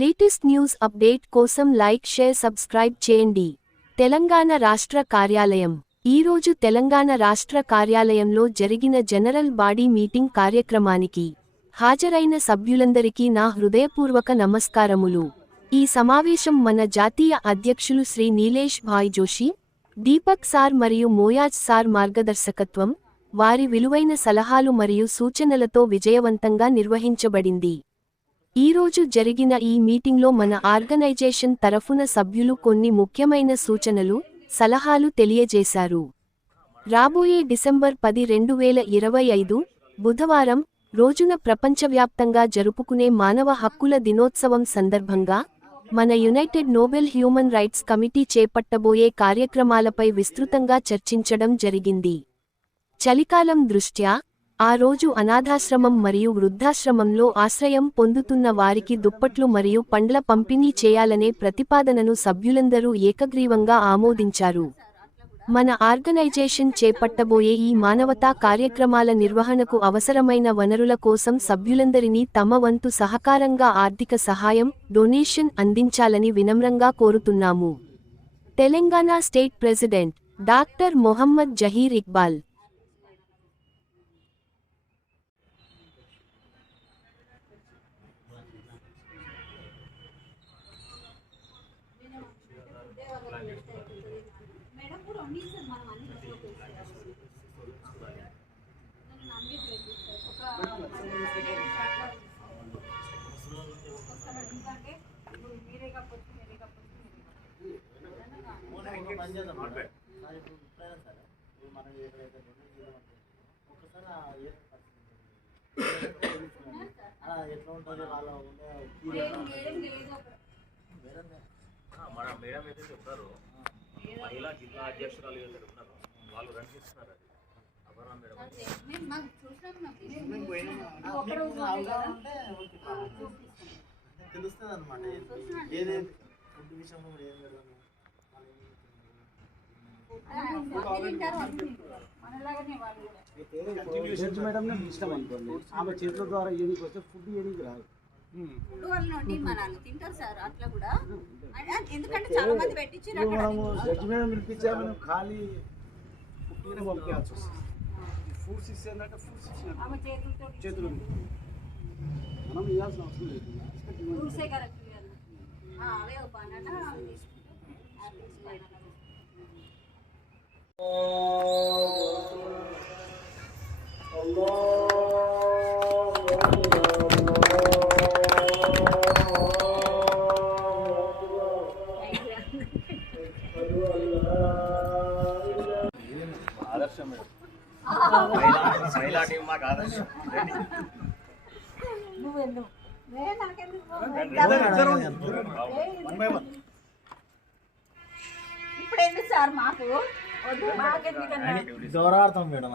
Latest news update కోసం like share subscribe చేయండి. తెలంగాణ రాష్ట్ర కార్యాలయం. ఈరోజు తెలంగాణ రాష్ట్ర కార్యాలయంలో జరిగిన జనరల్ బాడీ మీటింగ్ కార్యక్రమానికి హాజరైన సభ్యులందరికీ నా హృదయపూర్వక నమస్కారములు. ఈ సమావేశం మన జాతీయ అధ్యక్షులు శ్రీ నీలేష్ భాయ్ జోషి దీపక్ సార్ మరియు మోయాజ్ సార్ మార్గదర్శకత్వం వారి విలువైన సలహాలు మరియు సూచనలతో విజయవంతంగా నిర్వహించబడింది. ఈరోజు జరిగిన ఈ మీటింగ్లో మన ఆర్గనైజేషన్ తరఫున సభ్యులు కొన్ని ముఖ్యమైన సూచనలు సలహాలు తెలియజేశారు. రాబోయే డిసెంబర్ పది రెండు వేల ఇరవై ఐదు బుధవారం రోజున ప్రపంచవ్యాప్తంగా జరుపుకునే మానవ హక్కుల దినోత్సవం సందర్భంగా మన United Nobel human rights committee చేపట్టబోయే కార్యక్రమాలపై విస్తృతంగా చర్చించడం జరిగింది. చలికాలం దృష్ట్యా ఆ రోజు అనాథాశ్రమం మరియు వృద్ధాశ్రమంలో ఆశ్రయం పొందుతున్న వారికి దుప్పట్లు మరియు పండ్ల పంపిణీ చేయాలనే ప్రతిపాదనను సభ్యులందరూ ఏకగ్రీవంగా ఆమోదించారు. మన ఆర్గనైజేషన్ చేపట్టబోయే ఈ మానవతా కార్యక్రమాల నిర్వహణకు అవసరమైన వనరుల కోసం సభ్యులందరినీ తమ వంతు సహకారంగా ఆర్థిక సహాయం డొనేషన్ అందించాలని వినమ్రంగా కోరుతున్నాము. Telangana state president doctor Mohammed Zaheer Iqbal madam sir మనం అన్ని ఎందుకంటే ఇప్పుడు మీరే కాకపోతే మీరే కాకపోతే పని ఎట్లా ఉంటుంది వాళ్ళ ఉండే మేడం మేడం ఏదైతే ఉన్నారో మహిళా జిల్లా అధ్యక్షురాలు ఉన్నారో వాళ్ళు రన్ చేస్తున్నారు అది. మేడం. తెలుస్తుంది అనమాట ఫుడ్ విషయంలో కూడా ఏం జడ్జి ఇష్టం అనుకోండి. ఆమె చేతుల ద్వారా ఏనికి వస్తే ఫుడ్ ఏనికి రాదు. ఫుడ్ మనాలి తింటారు సార్ అట్లా కూడా. ఎందుకంటే చాలా మంది పెట్టించారు అక్కడ మనము జడ్జి మేడం పిలిపించా మనం ఖాళీ పుట్టిన పంపించాల్సి వస్తుంది. ఫ్రూట్స్ ఇస్తే ఏంటంటే ఫ్రూట్స్ ఇచ్చినట్టు ఆమె చేతులతో చేతులు మనం ఇవ్వాల్సిన అవసరం లేదు. ఫ్రూట్సే నువ్వెందుకు? ఇప్పుడు ఎందుకు సార్ మాకు? వద్దు మాకెందుకన్నా? మేడం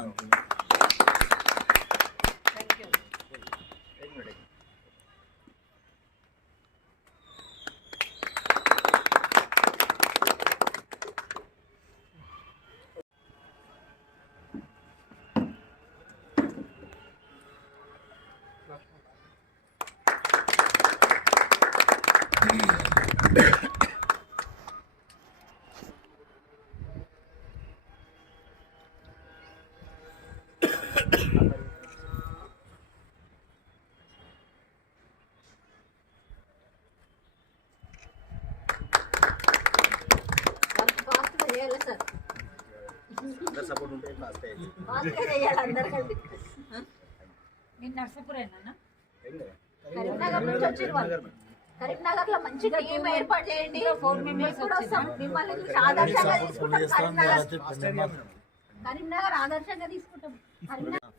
నర్సపురేనా? కదా కరీంనగర్ నుంచి వచ్చిర్రు వాళ్ళు. కరీంనగర్లో మంచి టీం ఏర్పాటు చేయండి. కూడా వస్తాం. మిమ్మల్ని ఆదర్శంగా తీసుకుంటాం. కరీంనగర్ కరీంనగర్ ఆదర్శంగా తీసుకుంటాం. కరీంనగర్